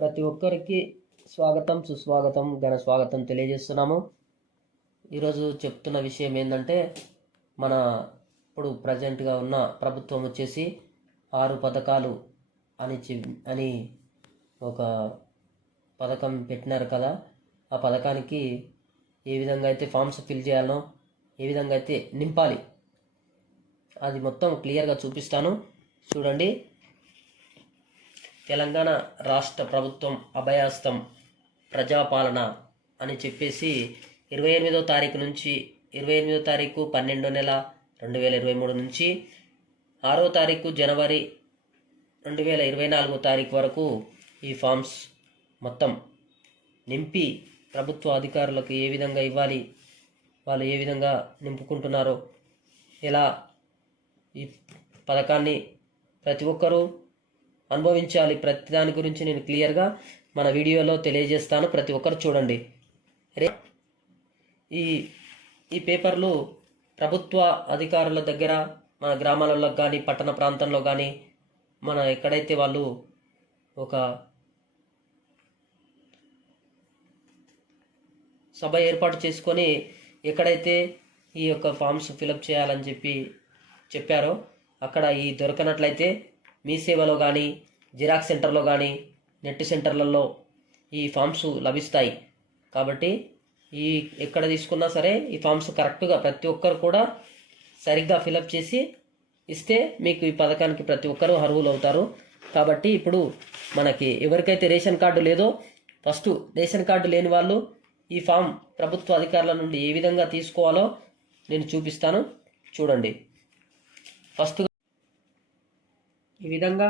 ప్రతి ఒక్కరికి స్వాగతం సుస్వాగతం ఘన స్వాగతం తెలియజేస్తున్నాము. ఈరోజు చెప్తున్న విషయం ఏంటంటే మన ఇప్పుడు ప్రజెంట్గా ఉన్న ప్రభుత్వం వచ్చేసి 6 పథకాలు అని ఒక పథకం పెట్టినారు కదా. ఆ పథకానికి ఏ విధంగా అయితే ఫామ్స్ ఫిల్ చేయాలనో, ఏ విధంగా అయితే నింపాలి, అది మొత్తం క్లియర్గా చూపిస్తాను. చూడండి. తెలంగాణ రాష్ట్ర ప్రభుత్వం అభయాస్తం ప్రజాపాలన అని చెప్పేసి 28వ తారీఖు నుంచి 28వ తారీఖు 12వ నెల 2023 నుంచి 6వ తారీఖు జనవరి 2024 తారీఖు వరకు ఈ ఫామ్స్ మొత్తం నింపి ప్రభుత్వ అధికారులకు ఏ విధంగా ఇవ్వాలి, వాళ్ళు ఏ విధంగా నింపుకుంటున్నారో, ఎలా ఈ పథకాన్ని ప్రతి ఒక్కరూ అనుభవించాలి, ప్రతి దాని గురించి నేను క్లియర్గా మన వీడియోలో తెలియజేస్తాను. ప్రతి ఒక్కరు చూడండి. ఈ పేపర్లు ప్రభుత్వ అధికారుల దగ్గర, మన గ్రామాలలో కానీ పట్టణ ప్రాంతంలో కానీ, మన ఎక్కడైతే వాళ్ళు ఒక సభ ఏర్పాటు చేసుకొని ఎక్కడైతే ఈ యొక్క ఫామ్స్ ఫిలప్ చేయాలని చెప్పారో అక్కడ ఈ దొరకనట్లయితే మీ సేవలో కానీ, జిరాక్స్ సెంటర్లో కానీ, నెట్ సెంటర్లలో ఈ ఫామ్స్ లభిస్తాయి. కాబట్టి ఎక్కడ తీసుకున్నా సరే ఈ ఫామ్స్ కరెక్ట్గా ప్రతి ఒక్కరు కూడా సరిగ్గా ఫిలప్ చేసి ఇస్తే మీకు ఈ పథకానికి ప్రతి ఒక్కరూ అర్హులు అవుతారు. కాబట్టి ఇప్పుడు మనకి ఎవరికైతే రేషన్ కార్డు లేదో, ఫస్ట్ రేషన్ కార్డు లేని వాళ్ళు ఈ ఫామ్ ప్రభుత్వ అధికారుల నుండి ఏ విధంగా తీసుకోవాలో నేను చూపిస్తాను. చూడండి. ఫస్ట్ ఈ విధంగా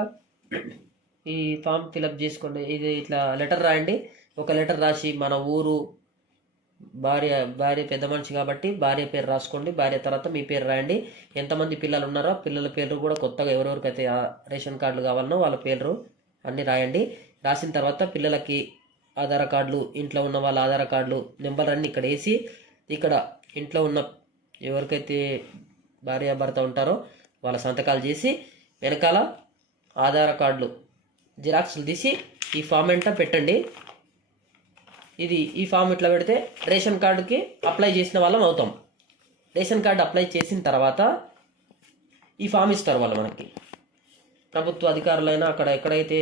ఈ ఫామ్ ఫిలప్ చేసుకోండి. ఇది ఇట్లా లెటర్ రాయండి. ఒక లెటర్ రాసి మన ఊరు, భార్య పెద్ద మనిషి కాబట్టి భార్య పేరు రాసుకోండి. భార్య తర్వాత మీ పేరు రాయండి. ఎంతమంది పిల్లలు ఉన్నారో పిల్లల పేర్లు కూడా కొత్తగా ఎవరెవరికైతే రేషన్ కార్డులు కావాలనో వాళ్ళ పేర్లు అన్నీ రాయండి. రాసిన తర్వాత పిల్లలకి ఆధార్ కార్డులు, ఇంట్లో ఉన్న వాళ్ళ ఆధార్ కార్డులు నెంబర్ అన్నీ ఇక్కడ వేసి, ఇక్కడ ఇంట్లో ఉన్న ఎవరికైతే భార్యాభర్త ఉంటారో వాళ్ళ సంతకాలు చేసి వెనకాల ఆధార్ కార్డులు జిరాక్స్లు తీసి ఈ ఫామ్ వెంట పెట్టండి. ఈ ఫామ్ ఇట్లా పెడితే రేషన్ కార్డుకి అప్లై చేసిన వాళ్ళం అవుతాం. రేషన్ కార్డు అప్లై చేసిన తర్వాత ఈ ఫామ్ ఇస్తారు వాళ్ళు మనకి. ప్రభుత్వ అధికారులైనా అక్కడ ఎక్కడైతే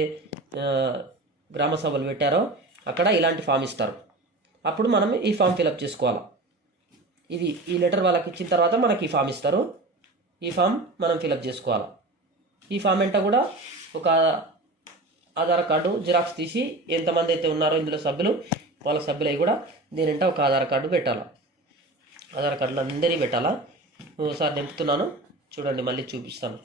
గ్రామ సభలు పెట్టారో అక్కడ ఇలాంటి ఫామ్ ఇస్తారు. అప్పుడు మనం ఈ ఫామ్ ఫిలప్ చేసుకోవాలి. ఈ లెటర్ వాళ్ళకి ఇచ్చిన తర్వాత మనకి ఈ ఫామ్ ఇస్తారు. ఈ ఫామ్ మనం ఫిలప్ చేసుకోవాలి. ఈ ఫామ్ వెంట కూడా ఒక ఆధార్ కార్డు జిరాక్స్ తీసి ఎంతమంది అయితే ఉన్నారో ఇందులో సభ్యులు, వాళ్ళ సభ్యులవి కూడా దీని వెంట ఒక ఆధార్ కార్డు పెట్టాలా. ఆధార్ కార్డులు అందరినీ పెట్టాలా. ఒకసారి నింపుతున్నాను, చూడండి, మళ్ళీ చూపిస్తాను.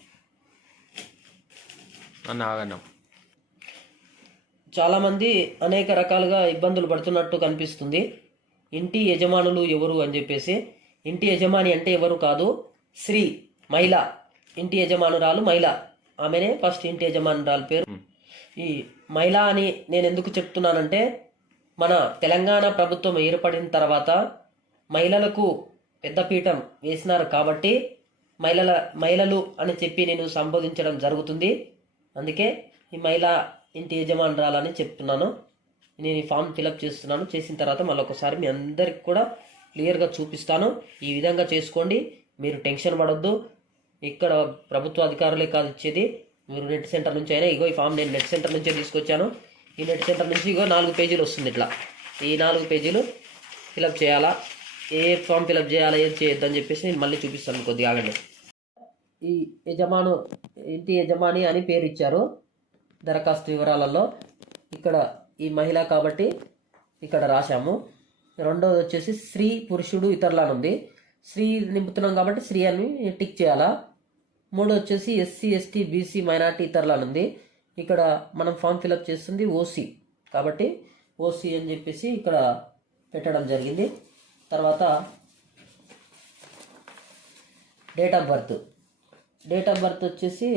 చాలామంది అనేక రకాలుగా ఇబ్బందులు పడుతున్నట్టు కనిపిస్తుంది. ఇంటి యజమానులు ఎవరు అని చెప్పేసి. ఇంటి యజమాని అంటే ఎవరు కాదు, స్త్రీ, మహిళ. ఇంటి యజమానురాలు మహిళ, ఆమెనే ఫస్ట్ ఇంటి యజమానురాలు పేరు. ఈ మహిళ అని నేను ఎందుకు చెప్తున్నానంటే, మన తెలంగాణ ప్రభుత్వం ఏర్పడిన తర్వాత మహిళలకు పెద్దపీఠం వేసినారు కాబట్టి మహిళలు అని చెప్పి నేను సంబోధించడం జరుగుతుంది. అందుకే ఈ మహిళ ఇంటి యజమానురాలని చెప్తున్నాను. నేను ఈ ఫామ్ ఫిలప్ చేస్తున్నాను. చేసిన తర్వాత మళ్ళీ ఒకసారి మీ అందరికి కూడా క్లియర్గా చూపిస్తాను. ఈ విధంగా చేసుకోండి. మీరు టెన్షన్ పడొద్దు. ఇక్కడ ప్రభుత్వ అధికారులే కాదు ఇచ్చేది, మీరు నెట్ సెంటర్ నుంచి అయినా. ఈ ఫామ్ నేను నెట్ సెంటర్ నుంచే తీసుకొచ్చాను. ఈ నెట్ సెంటర్ నుంచి 4 పేజీలు వస్తుంది. ఇట్లా ఈ 4 పేజీలు ఫిలప్ చేయాలా, ఏ ఫామ్ ఫిలప్ చేయాలా, ఏది చేయొద్దు అని చెప్పేసి నేను మళ్ళీ చూపిస్తాను. కొద్దిగా ఆగండి. ఈ ఇంటి యజమాని అని పేరు ఇచ్చారు దరఖాస్తు వివరాలలో. ఇక్కడ ఈ మహిళ కాబట్టి ఇక్కడ రాశాము. రెండోది వచ్చేసి స్త్రీ, పురుషుడు, ఇతరులని ఉంది. స్త్రీ నింపుతున్నాం కాబట్టి స్త్రీ అని టిక్ చేయాలా. మూడు వచ్చేసి ఎస్సీ, ఎస్టీ, బీసీ, మైనార్టీ, ఇతరులని ఉంది. ఇక్కడ మనం ఫామ్ ఫిలప్ చేస్తుంది ఓసీ కాబట్టి ఓసీ అని చెప్పేసి ఇక్కడ పెట్టడం జరిగింది. తర్వాత డేట్ ఆఫ్ బర్త్ వచ్చేసి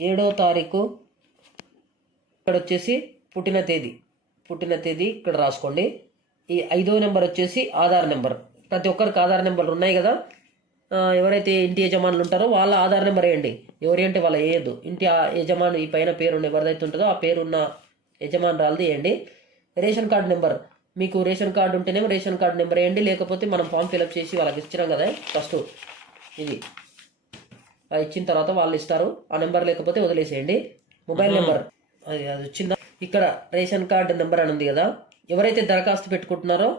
7వ తారీఖు. ఇక్కడ వచ్చేసి పుట్టిన తేదీ ఇక్కడ రాసుకోండి. ఈ 5వ నెంబర్ వచ్చేసి ఆధార్ నెంబర్. ప్రతి ఒక్కరికి ఆధార్ నెంబర్లు ఉన్నాయి కదా. ఎవరైతే ఇంటి యజమానులు ఉంటారో వాళ్ళ ఆధార్ నెంబర్ వేయండి. ఎవరి అంటే వాళ్ళ వేయద్దు. ఇంటి యజమాని ఈ పైన పేరు ఎవరిదైతే ఉంటుందో ఆ పేరున్న యజమానురాలది వేయండి. రేషన్ కార్డు నెంబర్, మీకు రేషన్ కార్డు ఉంటేనేమో రేషన్ కార్డు నెంబర్ వేయండి, లేకపోతే మనం ఫామ్ ఫిలప్ చేసి వాళ్ళకి ఇచ్చినాం కదా ఫస్ట్, ఇది ఇచ్చిన తర్వాత వాళ్ళు ఇస్తారు. ఆ నెంబర్ లేకపోతే వదిలేసేయండి. మొబైల్ నెంబర్ అది వచ్చిందా? ఇక్కడ రేషన్ కార్డు నెంబర్ అని ఉంది కదా, ఎవరైతే దరఖాస్తు పెట్టుకుంటున్నారో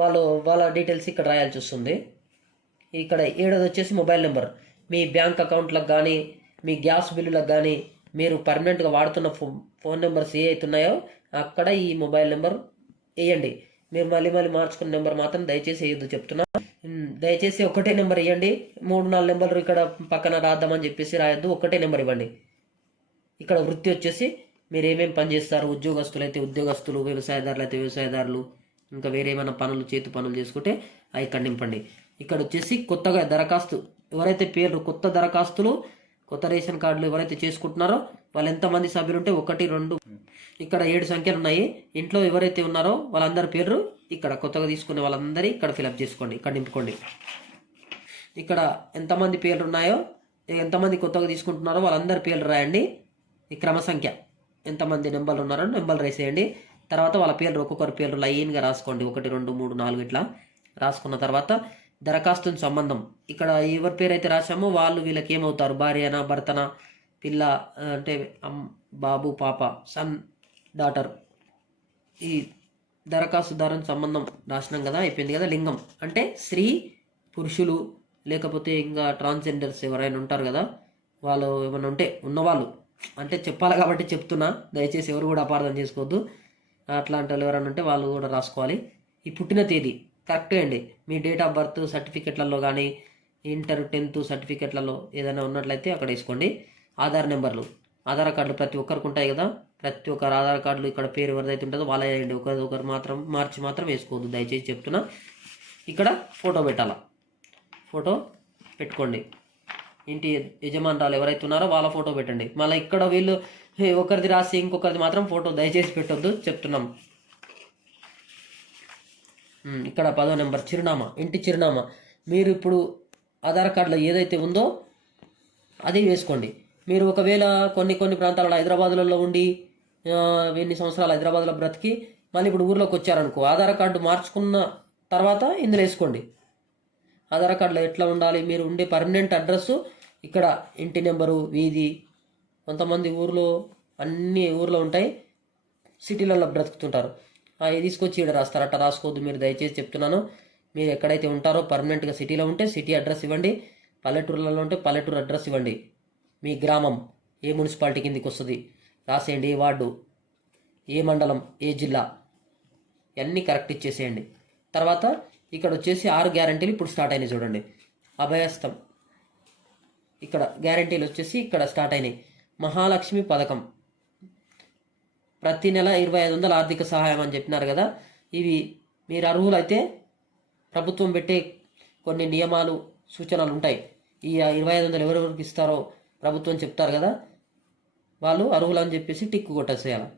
వాళ్ళ డీటెయిల్స్ ఇక్కడ రాయాల్సి వస్తుంది. ఇక్కడ 7ది వచ్చేసి మొబైల్ నెంబర్. మీ బ్యాంక్ అకౌంట్లకు కానీ మీ గ్యాస్ బిల్లులకు కానీ మీరు పర్మనెంట్గా వాడుతున్న ఫోన్ నెంబర్స్ ఏ అవుతున్నాయో అక్కడ ఈ మొబైల్ నెంబర్ వేయండి. మీరు మళ్ళీ మార్చుకున్న నెంబర్ మాత్రం దయచేసి వేయద్దు చెప్తున్నా. దయచేసి ఒకటే నెంబర్ ఇవ్వండి. 3-4 నెంబర్లు ఇక్కడ పక్కన రాద్దామని చెప్పేసి రాయొద్దు, ఒకటే నెంబర్ ఇవ్వండి. ఇక్కడ వృత్తి వచ్చేసి మీరు ఏమేమి పని చేస్తారు, ఉద్యోగస్తులు అయితే ఉద్యోగస్తులు, వ్యవసాయదారులు అయితే వ్యవసాయదారులు, ఇంకా వేరే ఏమైనా పనులు చేతి పనులు చేసుకుంటే అవి ఇక్కడ నింపండి. ఇక్కడ వచ్చేసి కొత్తగా దరఖాస్తు ఎవరైతే పేర్లు కొత్త దరఖాస్తులు కొత్త రేషన్ కార్డులు ఎవరైతే చేసుకుంటున్నారో వాళ్ళు ఎంతమంది సభ్యులు ఉంటే 1, 2 ఇక్కడ 7 సంఖ్యలు ఉన్నాయి. ఇంట్లో ఎవరైతే ఉన్నారో వాళ్ళందరి పేర్లు ఇక్కడ కొత్తగా తీసుకునే వాళ్ళందరి ఇక్కడ ఫిలప్ చేసుకోండి, ఇక్కడ నింపుకోండి. ఇక్కడ ఎంతమంది పేర్లు ఉన్నాయో ఎంతమంది కొత్తగా తీసుకుంటున్నారో వాళ్ళందరి పేర్లు రాయండి. ఈ క్రమ సంఖ్య ఎంతమంది నెంబర్లు ఉన్నారో నెంబర్లు రాసేయండి. తర్వాత వాళ్ళ పేర్లు ఒక్కొక్కరి పేర్లు లైన్గా రాసుకోండి, 1, 2, 3, 4 ఇట్లా రాసుకున్న తర్వాత దరఖాస్తుని సంబంధం ఇక్కడ ఎవరి పేరు అయితే రాసామో వాళ్ళు వీళ్ళకి ఏమవుతారు, భార్యనా భర్తనా పిల్ల అంటే బాబు పాప సన్ డాటర్. ఈ దరఖాస్తుదారుని సంబంధం రాసినాం కదా, అయిపోయింది కదా. లింగం అంటే స్త్రీ పురుషులు, లేకపోతే ఇంకా ట్రాన్స్జెండర్స్ ఎవరైనా ఉంటారు కదా వాళ్ళు ఏమైనా ఉంటే ఉన్నవాళ్ళు అంటే చెప్పాలి కాబట్టి చెప్తున్నా, దయచేసి ఎవరు కూడా అపార్థం చేసుకోవద్దు. అట్లాంటి వాళ్ళు ఎవరైనా ఉంటే వాళ్ళు కూడా రాసుకోవాలి. ఈ పుట్టిన తేదీ కరెక్టే అండి. మీ డేట్ ఆఫ్ బర్త్ సర్టిఫికెట్లలో కానీ ఇంటర్ 10th సర్టిఫికెట్లలో ఏదైనా ఉన్నట్లయితే అక్కడ వేసుకోండి. ఆధార్ నెంబర్లు, ఆధార్ కార్డులు ప్రతి ఒక్కరికి ఉంటాయి కదా, ప్రతి ఒక్కరు ఆధార్ కార్డులు ఇక్కడ పేరు ఎవరిదైతే ఉంటుందో వాళ్ళ వేయండి. ఒకరు మాత్రం మార్చి మాత్రం వేసుకోవద్దు, దయచేసి చెప్తున్నా. ఇక్కడ ఫోటో పెట్టాలా, ఫోటో పెట్టుకోండి. ఇంటి యజమానురాలు ఎవరైతే ఉన్నారో వాళ్ళ ఫోటో పెట్టండి. మళ్ళీ ఇక్కడ వీళ్ళు ఒకరిది రాసి ఇంకొకరిది మాత్రం ఫోటో దయచేసి పెట్టొద్దు చెప్తున్నాం. ఇక్కడ 10వ నెంబర్ చిరునామా, ఇంటి చిరునామా మీరు ఇప్పుడు ఆధార్ కార్డులో ఏదైతే ఉందో అది వేసుకోండి. మీరు ఒకవేళ కొన్ని ప్రాంతాలలో హైదరాబాద్లలో ఉండి ఎన్ని సంవత్సరాలు హైదరాబాద్లో బ్రతికి మళ్ళీ ఇప్పుడు ఊర్లోకి వచ్చారనుకో, ఆధార్ కార్డు మార్చుకున్న తర్వాత ఇందులో వేసుకోండి. ఆధార్ కార్డులో ఎట్లా ఉండాలి, మీరు ఉండే పర్మనెంట్ అడ్రస్ ఇక్కడ ఇంటి నెంబరు, వీధి. కొంతమంది అన్ని ఊర్లో ఉంటాయి, సిటీలలో బ్రతుకుతుంటారు, అవి తీసుకొచ్చి ఇక్కడ రాస్తారు. అట్లా రాసుకోవద్దు మీరు, దయచేసి చెప్తున్నాను. మీరు ఎక్కడైతే ఉంటారో పర్మనెంట్గా సిటీలో ఉంటే సిటీ అడ్రస్ ఇవ్వండి, పల్లెటూరులలో ఉంటే పల్లెటూరు అడ్రస్ ఇవ్వండి. మీ గ్రామం ఏ మున్సిపాలిటీ కిందికి వస్తుంది రాసేయండి, ఏ వార్డు, ఏ మండలం, ఏ జిల్లా, ఇవన్నీ కరెక్ట్ ఇచ్చేసేయండి. తర్వాత ఇక్కడ వచ్చేసి 6 గ్యారంటీలు ఇప్పుడు స్టార్ట్ అయినాయి చూడండి. అభయస్థం ఇక్కడ గ్యారంటీలు వచ్చేసి ఇక్కడ స్టార్ట్ అయినాయి. మహాలక్ష్మి పథకం ప్రతి నెల 2500 ఆర్థిక సహాయం అని చెప్పినారు కదా. ఇవి మీరు అర్హులైతే ప్రభుత్వం పెట్టే కొన్ని నియమాలు సూచనలు ఉంటాయి. ఈ 2500 ఎవరెవరికి ఇస్తారో ప్రభుత్వం చెప్తారు కదా, వాళ్ళు అర్హులు అని చెప్పేసి టిక్కు కొట్టేసేయాలి.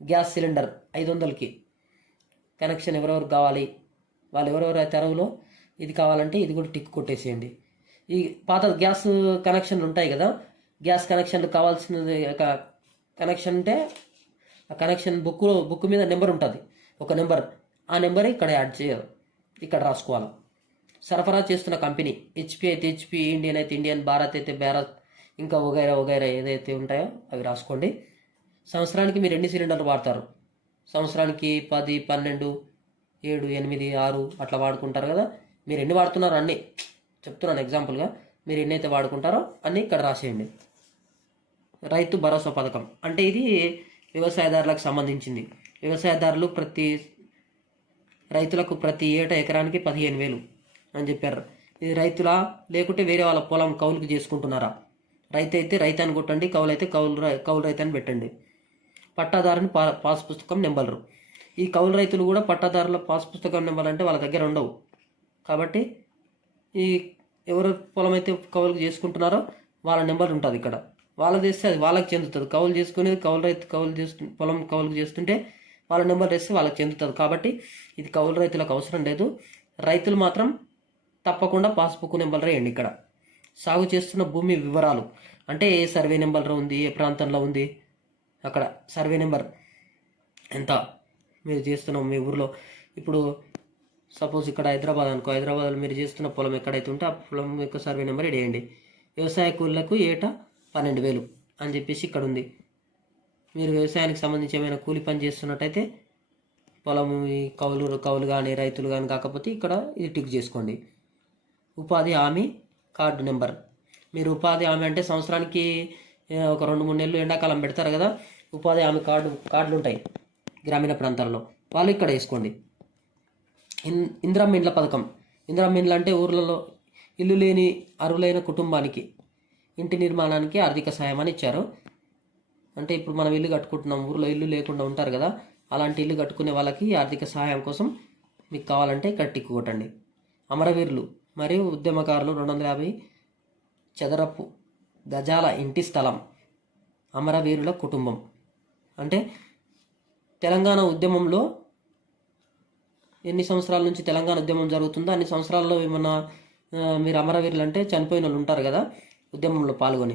గ్యాస్ సిలిండర్ 500కి కనెక్షన్ ఎవరెవరికి కావాలి, వాళ్ళు ఎవరెవరైతే అర్హులో ఇది కావాలంటే ఇది కూడా టిక్కు కొట్టేసేయండి. ఈ పాత గ్యాస్ కనెక్షన్లు ఉంటాయి కదా, గ్యాస్ కనెక్షన్లు కావాల్సినది కనెక్షన్ ఉంటే ఆ కనెక్షన్ బుక్ మీద నెంబర్ ఉంటుంది, ఒక నెంబర్, ఆ నెంబర్ ఇక్కడ యాడ్ చేయాలి, ఇక్కడ రాసుకోవాలి. సరఫరా చేస్తున్న కంపెనీ హెచ్పి అయితే హెచ్పి, ఇండియన్ అయితే ఇండియన్, భారత్ అయితే భారత్, ఇంకా వగైరా ఏదైతే ఉంటాయో అవి రాసుకోండి. సంవత్సరానికి మీరు ఎన్ని సిలిండర్లు వాడతారు, సంవత్సరానికి 10, 12, 7, 8, 6 అట్లా వాడుకుంటారు కదా. మీరు ఎన్ని వాడుతున్నారు అన్నీ చెప్తున్నాను ఎగ్జాంపుల్గా, మీరు ఎన్నైతే వాడుకుంటారో అన్నీ ఇక్కడ రాసేయండి. రైతు భరోసా పథకం అంటే ఇది వ్యవసాయదారులకు సంబంధించింది. వ్యవసాయదారులు రైతులకు ప్రతి ఏటా ఎకరానికి 15,000 అని చెప్పారు. ఇది రైతులా లేకుంటే వేరే వాళ్ళ పొలం కౌలుకి చేసుకుంటున్నారా? రైతు అయితే రైతు అని కొట్టండి, కౌలు అయితే కౌలు రైతు అని పెట్టండి. పట్టాదారుని పాస్ పుస్తకం నెంబర్లు. ఈ కౌలు రైతులు కూడా పట్టాదారుల పాస్ పుస్తకం నెంబర్ అంటే వాళ్ళ దగ్గర ఉండవు కాబట్టి ఈ ఎవరు పొలం అయితే కౌలుకు చేసుకుంటున్నారో వాళ్ళ నెంబర్ ఉంటుంది ఇక్కడ. వాళ్ళది వేస్తే అది వాళ్ళకి చెందుతుంది. కౌలు చేసుకునేది పొలం కౌలుకు చేస్తుంటే వాళ్ళ నెంబర్ వేస్తే వాళ్ళకి చెందుతుంది. కాబట్టి ఇది కౌలు రైతులకు అవసరం లేదు. రైతులు మాత్రం తప్పకుండా పాస్బుక్ నెంబర్ రాయండి. ఇక్కడ సాగు చేస్తున్న భూమి వివరాలు అంటే ఏ సర్వే నెంబర్ ఉంది, ఏ ప్రాంతంలో ఉంది, అక్కడ సర్వే నెంబర్ ఎంత మీరు చేస్తున్నాం మీ ఊర్లో. ఇప్పుడు సపోజ్ ఇక్కడ హైదరాబాద్ అనుకో, హైదరాబాద్లో మీరు చేస్తున్న పొలం ఎక్కడైతే ఉంటే ఆ పొలం యొక్క సర్వే నెంబర్ వేయండి. వ్యవసాయ కూలీలకు ఏటా 12,000 అని చెప్పేసి ఇక్కడ ఉంది. మీరు వ్యవసాయానికి సంబంధించి ఏమైనా కూలి పని చేస్తున్నట్టయితే పొలం కౌలు కానీ రైతులు కానీ కాకపోతే ఇక్కడ ఇది టిక్ చేసుకోండి. ఉపాధి హామీ కార్డు నెంబర్. మీరు ఉపాధి హామీ అంటే సంవత్సరానికి ఒక 2-3 నెలలు ఎండాకాలం పెడతారు కదా, ఉపాధి హామీ కార్డులు ఉంటాయి గ్రామీణ ప్రాంతాల్లో, వాళ్ళు ఇక్కడ వేసుకోండి. ఇందిరమ్మ ఇండ్ల పథకం. ఇందిరమ్మ ఇండ్లు అంటే ఊర్లలో ఇల్లు లేని అర్హులైన కుటుంబానికి ఇంటి నిర్మాణానికి ఆర్థిక సహాయం అని ఇచ్చారు. అంటే ఇప్పుడు మనం ఇల్లు కట్టుకుంటున్నాం, ఊర్లో ఇల్లు లేకుండా ఉంటారు కదా, అలాంటి ఇల్లు కట్టుకునే వాళ్ళకి ఆర్థిక సహాయం కోసం మీకు కావాలంటే ఇక్కడ టిక్ కొట్టండి. అమరవీరులు మరియు ఉద్యమకారులు 250 చదరపు గజాల ఇంటి స్థలం. అమరవీరుల కుటుంబం అంటే తెలంగాణ ఉద్యమంలో ఎన్ని సంవత్సరాల నుంచి తెలంగాణ ఉద్యమం జరుగుతుందో అన్ని సంవత్సరాల్లో ఏమన్నా మీరు అమరవీరులు అంటే చనిపోయిన వాళ్ళు ఉంటారు కదా ఉద్యమంలో పాల్గొని,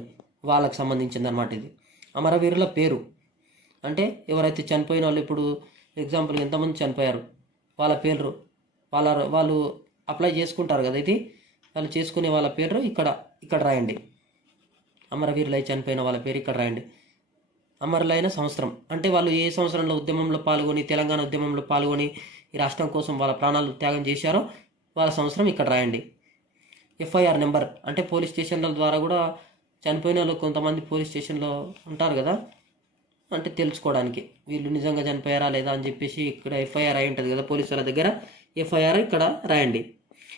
వాళ్ళకి సంబంధించింది అన్నమాట ఇది. అమరవీరుల పేరు అంటే ఎవరైతే చనిపోయిన వాళ్ళు, ఇప్పుడు ఎగ్జాంపుల్ ఎంతమంది చనిపోయారు వాళ్ళ పేరు, వాళ్ళు అప్లై చేసుకుంటారు కదా, ఇది వాళ్ళు చేసుకునే వాళ్ళ పేరు ఇక్కడ రాయండి. అమరవీరులై చనిపోయిన వాళ్ళ పేరు ఇక్కడ రాయండి. అమరులైన సంవత్సరం అంటే వాళ్ళు ఏ సంవత్సరంలో ఉద్యమంలో పాల్గొని, తెలంగాణ ఉద్యమంలో పాల్గొని ఈ రాష్ట్రం కోసం వాళ్ళ ప్రాణాలు త్యాగం చేశారో వాళ్ళ సంవత్సరం ఇక్కడ రాయండి. ఎఫ్ఐఆర్ నెంబర్ అంటే పోలీస్ స్టేషన్ల ద్వారా కూడా చనిపోయిన వాళ్ళు కొంతమంది పోలీస్ స్టేషన్లో ఉంటారు కదా, అంటే తెలుసుకోవడానికి వీళ్ళు నిజంగా చనిపోయారా లేదా అని చెప్పేసి ఇక్కడ ఎఫ్ఐఆర్ అయి ఉంటుంది కదా పోలీసుల దగ్గర, ఎఫ్ఐఆర్ ఇక్కడ రాయండి.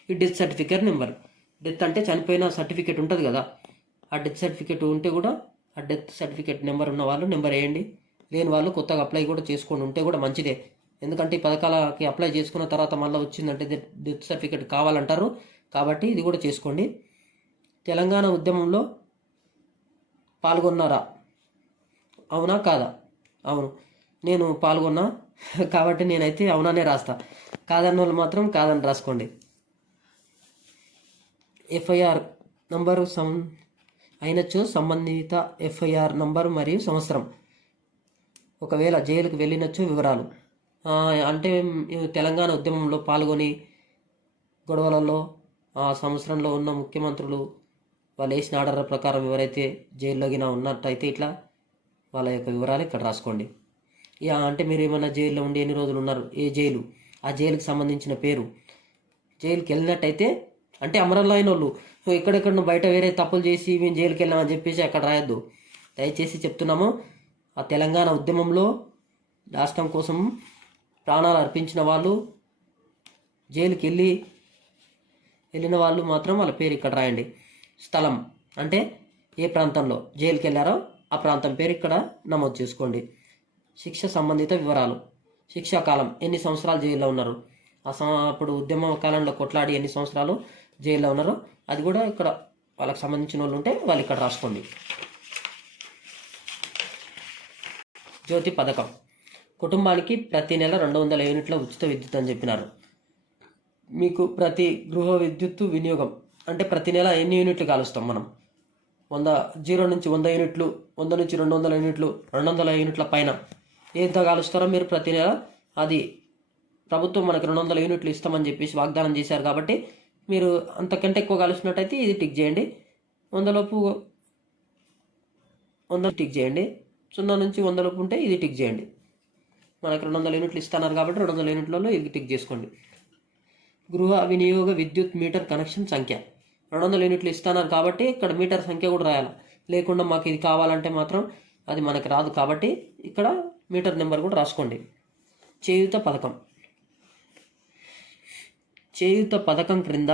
ఈ డెత్ సర్టిఫికేట్ నెంబర్. డెత్ అంటే చనిపోయిన సర్టిఫికేట్ ఉంటుంది కదా, ఆ డెత్ సర్టిఫికేట్ ఉంటే కూడా ఆ డెత్ సర్టిఫికేట్ నెంబర్ ఉన్న వాళ్ళు నెంబర్ వేయండి. లేని వాళ్ళు కొత్తగా అప్లై కూడా చేసుకొని ఉంటే కూడా మంచిదే. ఎందుకంటే ఈ పథకాలకి అప్లై చేసుకున్న తర్వాత మళ్ళీ వచ్చిందంటే డెత్ సర్టిఫికేట్ కావాలంటారు, కాబట్టి ఇది కూడా చేసుకోండి. తెలంగాణ ఉద్యమంలో పాల్గొన్నారా? అవునా కాదా? అవును, నేను పాల్గొన్నా కాబట్టి నేనైతే అవునానే రాస్తా. కాదన్న వాళ్ళు మాత్రం కాదని రాసుకోండి. ఎఫ్ఐఆర్ నంబరు అయినచో సంబంధిత ఎఫ్ఐఆర్ నంబరు మరియు సంవత్సరం. ఒకవేళ జైలుకు వెళ్ళినచో వివరాలు. అంటే తెలంగాణ ఉద్యమంలో పాల్గొని గొడవలలో ఆ సంవత్సరంలో ఉన్న ముఖ్యమంత్రులు వాళ్ళు వేసిన ఆర్డర్ ప్రకారం ఎవరైతే జైల్లో గిన ఉన్నట్టయితే ఇట్లా వాళ్ళ యొక్క వివరాలు ఇక్కడ రాసుకోండి. అంటే మీరు ఏమైనా జైల్లో ఉండి ఎన్ని రోజులు ఉన్నారు, ఏ జైలు, ఆ జైలుకి సంబంధించిన పేరు. జైలుకి వెళ్ళినట్టయితే అంటే అమరులైన వాళ్ళు ఎక్కడెక్కడ బయట వేరే తప్పులు చేసి మేము జైలుకి వెళ్ళామని చెప్పేసి అక్కడ రాయొద్దు. దయచేసి చెప్తున్నాము, ఆ తెలంగాణ ఉద్యమంలో రాష్ట్రం కోసం ప్రాణాలు అర్పించిన వాళ్ళు, జైలుకి వెళ్ళిన వాళ్ళు మాత్రం వాళ్ళ పేరు ఇక్కడ రాయండి. స్థలం అంటే ఏ ప్రాంతంలో జైలుకి వెళ్ళారో ఆ ప్రాంతం పేరు ఇక్కడ నమోదు చేసుకోండి. శిక్ష సంబంధిత వివరాలు. శిక్షాకాలం ఎన్ని సంవత్సరాలు జైల్లో ఉన్నారు, అప్పుడు ఉద్యమ కాలంలో కొట్లాడి ఎన్ని సంవత్సరాలు జైల్లో ఉన్నారో అది కూడా ఇక్కడ వాళ్ళకి సంబంధించిన వాళ్ళు ఉంటే వాళ్ళు ఇక్కడ రాసుకోండి. జ్యోతి పథకం. కుటుంబానికి ప్రతి నెల 200 యూనిట్ల ఉచిత విద్యుత్ అని చెప్పినారు. మీకు ప్రతి గృహ విద్యుత్తు వినియోగం అంటే ప్రతి నెల ఎన్ని యూనిట్లు కాలుస్తాం మనం, 0 నుంచి 100 యూనిట్లు, 100 నుంచి 200 యూనిట్లు, 200 యూనిట్ల పైన ఎంత కాలుస్తారో మీరు ప్రతి నెల, అది ప్రభుత్వం మనకు 200 యూనిట్లు ఇస్తామని చెప్పేసి వాగ్దానం చేశారు కాబట్టి మీరు అంతకంటే ఎక్కువ కాలుస్తున్నట్టయితే ఇది టిక్ చేయండి. 100 లోపు 100 టిక్ చేయండి. 0 నుంచి 100 లోపు ఉంటే ఇది టిక్ చేయండి. మనకు 200 యూనిట్లు ఇస్తున్నారు కాబట్టి 200 యూనిట్లలో ఇది టిక్ చేసుకోండి. గృహ వినియోగ విద్యుత్ మీటర్ కనెక్షన్ సంఖ్య. 200 యూనిట్లు ఇస్తున్నారు కాబట్టి ఇక్కడ మీటర్ సంఖ్య కూడా రాయాలి. లేకుండా మాకు ఇది కావాలంటే మాత్రం అది మనకు రాదు కాబట్టి ఇక్కడ మీటర్ నెంబర్ కూడా రాసుకోండి. చేయూత పథకం. చేయూత పథకం క్రింద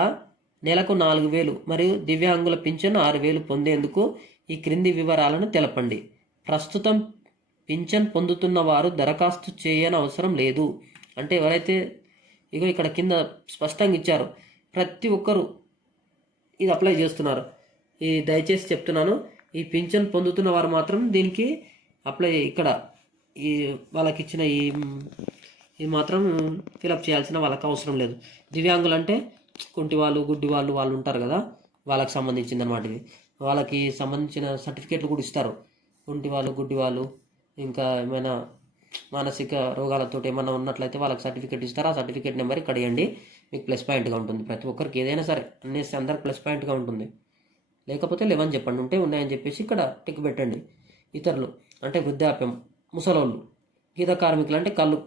నెలకు 4,000 మరియు దివ్యాంగుల పింఛన్ 6,000 పొందేందుకు ఈ క్రింది వివరాలను తెలపండి. ప్రస్తుతం పింఛన్ పొందుతున్న వారు దరఖాస్తు చేయని అవసరం లేదు. అంటే ఎవరైతే ఇక్కడ కింద స్పష్టంగా ఇచ్చారు, ప్రతి ఒక్కరూ ఇది అప్లై చేస్తున్నారు. ఈ దయచేసి చెప్తున్నాను, ఈ పింఛన్ పొందుతున్న వారు మాత్రం దీనికి అప్లై ఇక్కడ ఈ వాళ్ళకి ఇచ్చిన ఈ మాత్రం ఫిలప్ చేయాల్సిన వాళ్ళకి అవసరం లేదు. దివ్యాంగులు అంటే కుంటి వాళ్ళు గుడ్డి వాళ్ళు వాళ్ళు ఉంటారు కదా, వాళ్ళకి సంబంధించింది అనమాట ఇది. వాళ్ళకి సంబంధించిన సర్టిఫికేట్లు కూడా ఇస్తారు. కుంటి వాళ్ళు గుడ్డి వాళ్ళు ఇంకా ఏమైనా మానసిక రోగాలతో ఏమైనా ఉన్నట్లయితే వాళ్ళకి సర్టిఫికేట్ ఇస్తారు. ఆ సర్టిఫికేట్ నెంబర్ ఇక్కడ ఇవ్వండి, మీకు ప్లస్ పాయింట్గా ఉంటుంది. ప్రతి ఒక్కరికి ఏదైనా సరే అనేసి అందరికి ప్లస్ పాయింట్గా ఉంటుంది. లేకపోతే లేవని చెప్పండి, ఉంటే ఉన్నాయని చెప్పేసి ఇక్కడ టిక్ పెట్టండి. ఇతరులు అంటే వృద్ధాప్యం, ముసలోళ్ళు, గీత కార్మికులు అంటే కళ్ళు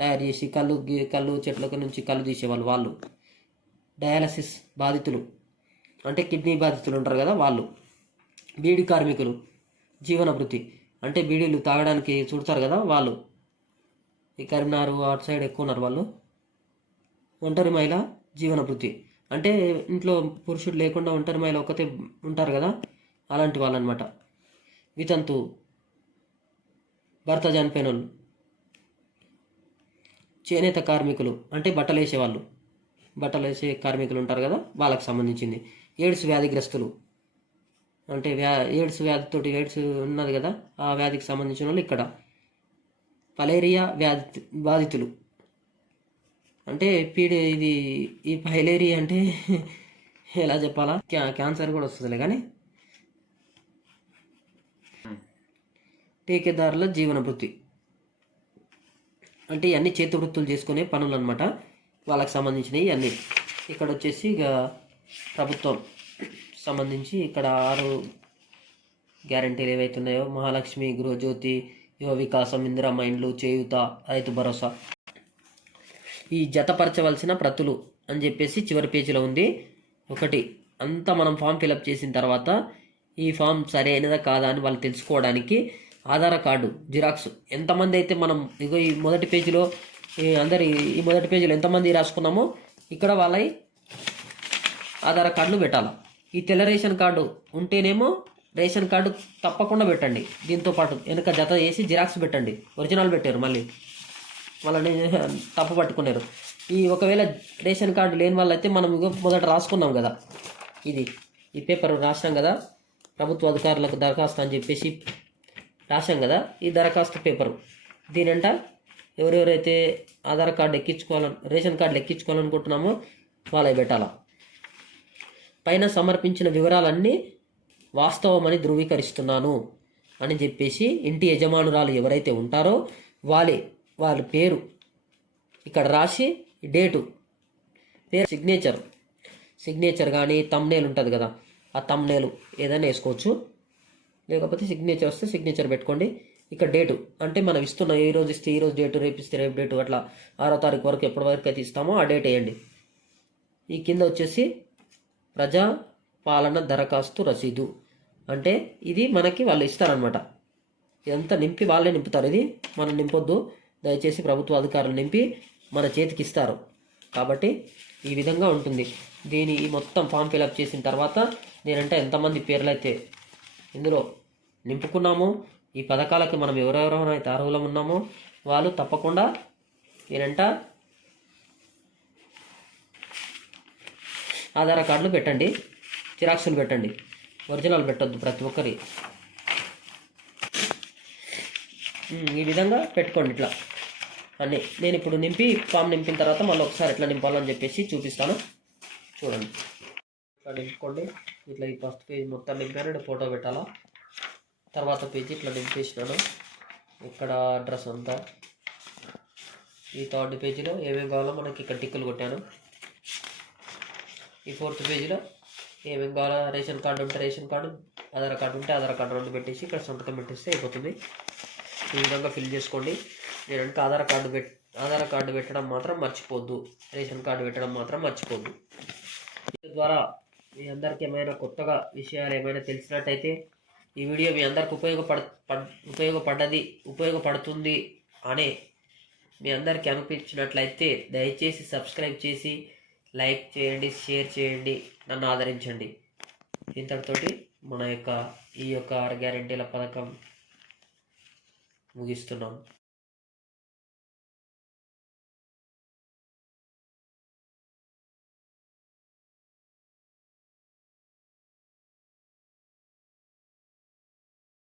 తయారు చేసి కళ్ళు చెట్ల నుంచి కళ్ళు తీసేవాళ్ళు వాళ్ళు, డయాలసిస్ బాధితులు అంటే కిడ్నీ బాధితులు ఉంటారు కదా వాళ్ళు, బీడీ కార్మికులు జీవన వృత్తి అంటే బీడీలు తాగడానికి చూడతారు కదా వాళ్ళు, ఈ కరీంనగర్ అటు సైడ్ ఎక్కువ ఉన్నారు వాళ్ళు. ఒంటరి మహిళ జీవన వృత్తి అంటే ఇంట్లో పురుషుడు లేకుండా ఒంటరి మహిళ ఒక్కతే ఉంటారు కదా, అలాంటి వాళ్ళు అనమాట. వితంతు భర్త చనిపోయిన వాళ్ళు, చేనేత కార్మికులు అంటే బట్టలు వేసేవాళ్ళు, బట్టలు వేసే కార్మికులు ఉంటారు కదా వాళ్ళకి సంబంధించింది. ఎయిడ్స్ వ్యాధిగ్రస్తులు అంటే ఎయిడ్స్ వ్యాధితోటి ఎయిడ్స్ ఉన్నది కదా ఆ వ్యాధికి సంబంధించిన వాళ్ళు ఇక్కడ. మలేరియా వ్యాధి బాధితులు అంటే ఇది ఈ ఫైలేరియా అంటే ఎలా చెప్పాలా, క్యాన్సర్ కూడా వస్తుందిలే కానీ. ఠేకేదారుల జీవన వృత్తి అంటే ఇవన్నీ చేతి వృత్తులు చేసుకునే పనులు అనమాట, వాళ్ళకి సంబంధించినవి అన్నీ. ఇక్కడ వచ్చేసి ఇక ప్రభుత్వం సంబంధించి ఇక్కడ 6 గ్యారంటీలు ఏవైతే ఉన్నాయో, మహాలక్ష్మి, గృహజ్యోతి, యువ వికాసం, ఇందిరమ్మ ఇండ్లు, చేయూత, రైతు భరోసా. ఈ జతపరచవలసిన ప్రతులు అని చెప్పేసి చివరి పేజీలో ఉంది. ఒకటి అంతా మనం ఫామ్ ఫిలప్ చేసిన తర్వాత ఈ ఫామ్ సరైనదా కాదా అని వాళ్ళు తెలుసుకోవడానికి ఆధార్ కార్డు జిరాక్స్. ఎంతమంది అయితే మనం ఇగో ఈ మొదటి పేజీలో ఈ మొదటి పేజీలో ఎంతమంది రాసుకున్నామో ఇక్కడ వాళ్ళ ఆధార్ కార్డులు పెట్టాలి. ఈ తెల్ల రేషన్ కార్డు ఉంటేనేమో రేషన్ కార్డు తప్పకుండా పెట్టండి, దీంతో పాటు వెనక జత చేసి జిరాక్స్ పెట్టండి. ఒరిజినల్ పెట్టారు మళ్ళీ వాళ్ళని తప్పు పట్టుకున్నారు. ఒకవేళ రేషన్ కార్డు లేని వాళ్ళైతే మనం మొదట రాసుకున్నాం కదా, ఈ పేపర్ రాసాం కదా, ప్రభుత్వ అధికారులకు దరఖాస్తు అని చెప్పేసి రాసాం కదా, ఈ దరఖాస్తు పేపరు దీనంట ఎవరెవరైతే ఆధార్ కార్డు రేషన్ కార్డు ఎక్కించుకోవాలనుకుంటున్నామో వాళ్ళవి పెట్టాలా. పైన సమర్పించిన వివరాలన్నీ వాస్తవమని ధృవీకరిస్తున్నాను అని చెప్పేసి ఇంటి యజమానురాలు ఎవరైతే ఉంటారో వాళ్ళ పేరు ఇక్కడ రాసి, డేటు, పేరు, సిగ్నేచర్ కానీ తమ్నేల్ ఉంటుంది కదా, ఆ తమ్నేల్ ఏదైనా వేసుకోవచ్చు. లేకపోతే సిగ్నేచర్ వస్తే సిగ్నేచర్ పెట్టుకోండి. ఇక్కడ డేటు అంటే మనం ఇస్తున్న ఈ రోజు ఇస్తే ఈ రోజు డేటు, రేపు ఇస్తే రేపు డేటు, అట్లా 6వ తారీఖు వరకు ఎప్పటి వరకు అయితే ఇస్తామో ఆ డేట్ వేయండి. ఈ కింద వచ్చేసి ప్రజా పాలన దరఖాస్తు రసీదు అంటే ఇది మనకి వాళ్ళు ఇస్తారనమాట. ఇదంతా నింపి వాళ్ళే నింపుతారు, ఇది మనం నింపొద్దు దయచేసి, ప్రభుత్వ అధికారులు నింపి మన చేతికి ఇస్తారు. కాబట్టి ఈ విధంగా ఉంటుంది. ఈ మొత్తం ఫామ్ ఫిలప్ చేసిన తర్వాత నేనంటే ఎంతమంది పేర్లు అయితే ఇందులో నింపుకున్నామో, ఈ పథకాలకి మనం ఎవరెవరైతే అర్హులం ఉన్నామో వాళ్ళు తప్పకుండా నేనంట ఆధార్ కార్డులు పెట్టండి, జిరాక్సులు పెట్టండి, ఒరిజినల్ పెట్టొద్దు ప్రతి ఒక్కరి. ఈ విధంగా పెట్టుకోండి ఇట్లా అన్నీ. నేను ఇప్పుడు ఫామ్ నింపిన తర్వాత మళ్ళీ ఒకసారి ఎట్లా నింపాలని చెప్పేసి చూపిస్తాను, చూడండి. ఇట్లా నింపుకోండి. ఇట్లా ఈ ఫస్ట్ పేజ్ మొత్తం నింపాను, ఫోటో పెట్టాలా. తర్వాత పేజీ ఇట్లా నింపేసినాను, ఇక్కడ అడ్రస్ అంతా. ఈ 3rd పేజీలో ఏమేమి కావాలో మనకి ఇక్కడ టిక్కులు కొట్టాను. ఈ 4th పేజీలో ఏమేమి కావాలో రేషన్ కార్డు ఉంటే రేషన్ కార్డు, ఆధార్ కార్డు ఉంటే ఆధార్ కార్డు 2 పెట్టేసి ఇక్కడ సంతకం పెట్టేస్తే అయిపోతుంది. ఈ విధంగా ఫిల్ చేసుకోండి. నేనంటే ఆధార్ కార్డు పెట్టడం మాత్రం మర్చిపోద్దు, రేషన్ కార్డు పెట్టడం మాత్రం మర్చిపోద్దు. దీని ద్వారా మీ అందరికి ఏమైనా కొత్తగా విషయాలు ఏమైనా తెలిసినట్టయితే ఈ వీడియో మీ అందరికి ఉపయోగపడుతుంది అనే మీ అందరికీ అనిపించినట్లయితే దయచేసి సబ్స్క్రైబ్ చేసి లైక్ చేయండి, షేర్ చేయండి, నన్ను ఆదరించండి. ఇంతటితోటి మన ఈ యొక్క 6 గ్యారెంటీల పథకం ముగిస్తున్నాం.